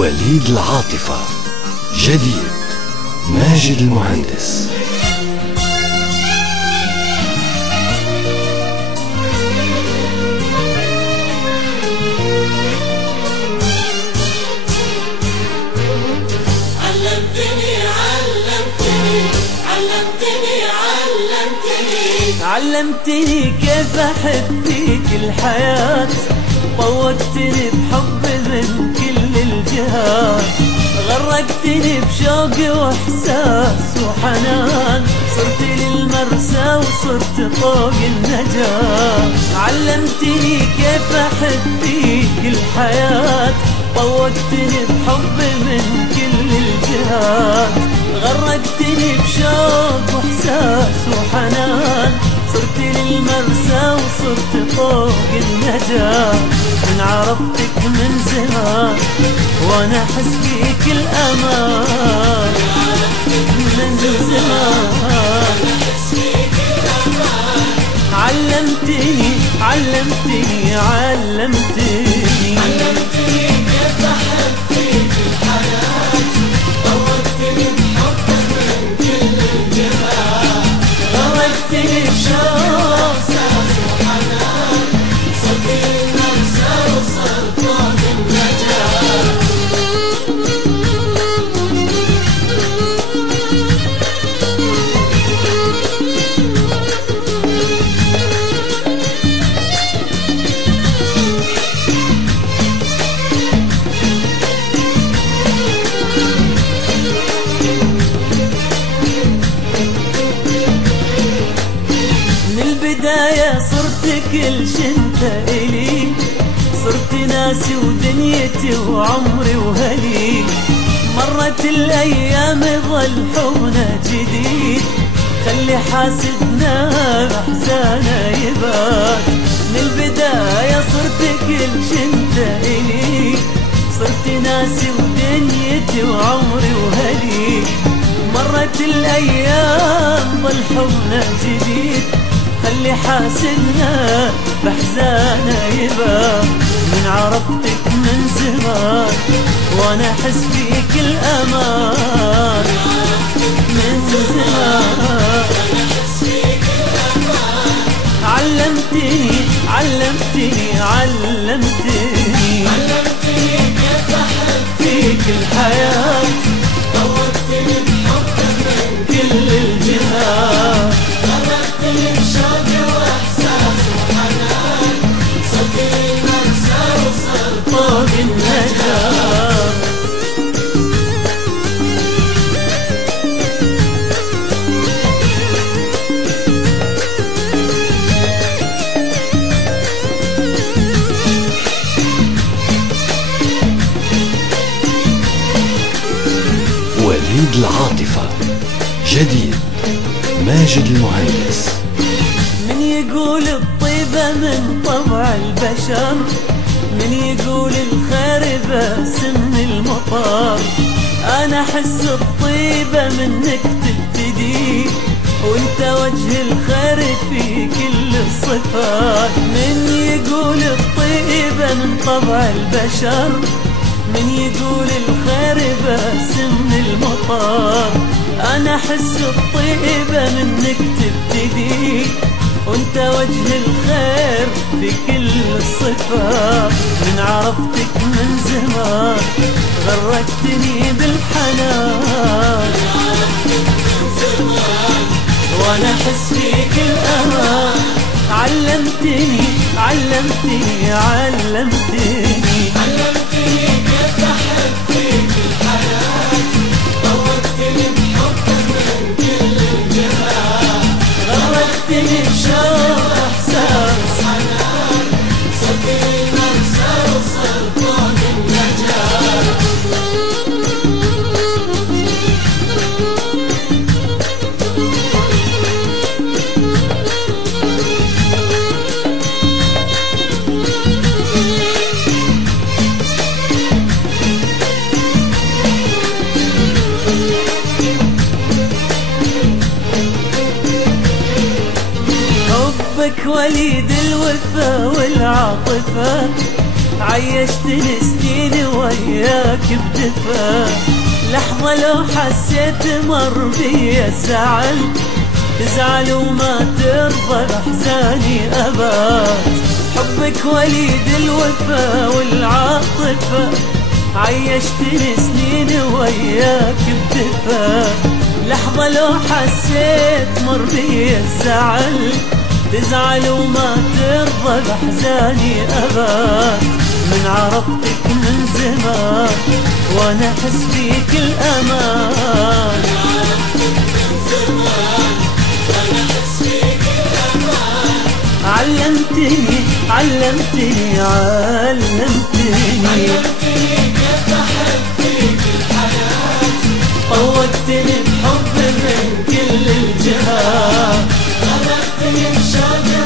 وليد العاطفة جديد ماجد المهندس. علمتني كيف أحب فيك الحياة، طوقتني بحب من كل الجهات، غرقتني بشوق وإحساس وحنان، صرت للمرسى وصرت فوق النجاة. علمتني كيف أحب فيك الحياة، طوقتني بحب من كل الجهات، غرقتني بشوق وإحساس وحنان، صرت للمرسى وصرت فوق النجاة. من عرفتك من زمان وانا احس بيك الامان، من زمان علمتني علمتني علمتني علمتني كيف احب فيك الحياة، طوقتني بحبك من كل الجهات، غرقتني بشوق وإحساس وحنان، صرت للمرسى وصرت فوق النجاة. البداية صرت كل شي انت إلي، صرت ناسي ودنيتي وعمري وهلي، مرت الأيام ظل حبنا جديد، خلي حاسدنا بأحزانا يبات. من البداية صرت كل شي انت إلي، صرت ناسي ودنيتي وعمري وهلي، مرت الأيام ظل حبنا جديد، خلي حاسدنا بأحزانا يبا. من عرفتك من زمان وانا احس بيك الامان، من زمان علمتني علمتني علمتني علمتني كيف احب فيك الحياة، طوقتني بحبك من كل الجهات، غرقتني بشوق واحساس وحنان، صرت للمرسى وصرت فوق النجاة. وليد العاطفة جديد ماجد المهندس. من يقول الطيبة من طبع البشر، من يقول الخير بس من المطر، أنا أحس الطيبة منك تبتدي، وانت وجه الخير في كل الصفات. من يقول الطيبة من طبع البشر، من يقول الخير بس من المطر، أنا أحس الطيبة منك تبتدي، وانت وجه الخير في كل الصفات. من عرفتك من زمان غرقتني بالحنان، وانا احس فيك الامان. علمتني علمتني علمتني علمتني كيف احب فيك الحياة، طوقتني بحبك من كل الجهات، غرقتني بشوق احساس حنان، صرت للمرسى وصرت فوق النجاة. حبك وليد الوفا والعاطفة، عيشتني سنين وياك بدفا، لحظة لو حسيت مر بي الزعل، تزعل وما ترضى بأحزاني أبات. حبك وليد الوفا والعاطفة، عيشتني سنين وياك بدفا، لحظة لو حسيت مر بي الزعل، تزعل وما ترضى بأحزاني أبات. من عرفتك من زمان وانا احس فيك الامان، علمتني علمتني علمتني كيف احب فيك الحياة، طوقتني بحب من كل الجهات، غلبتني بشوق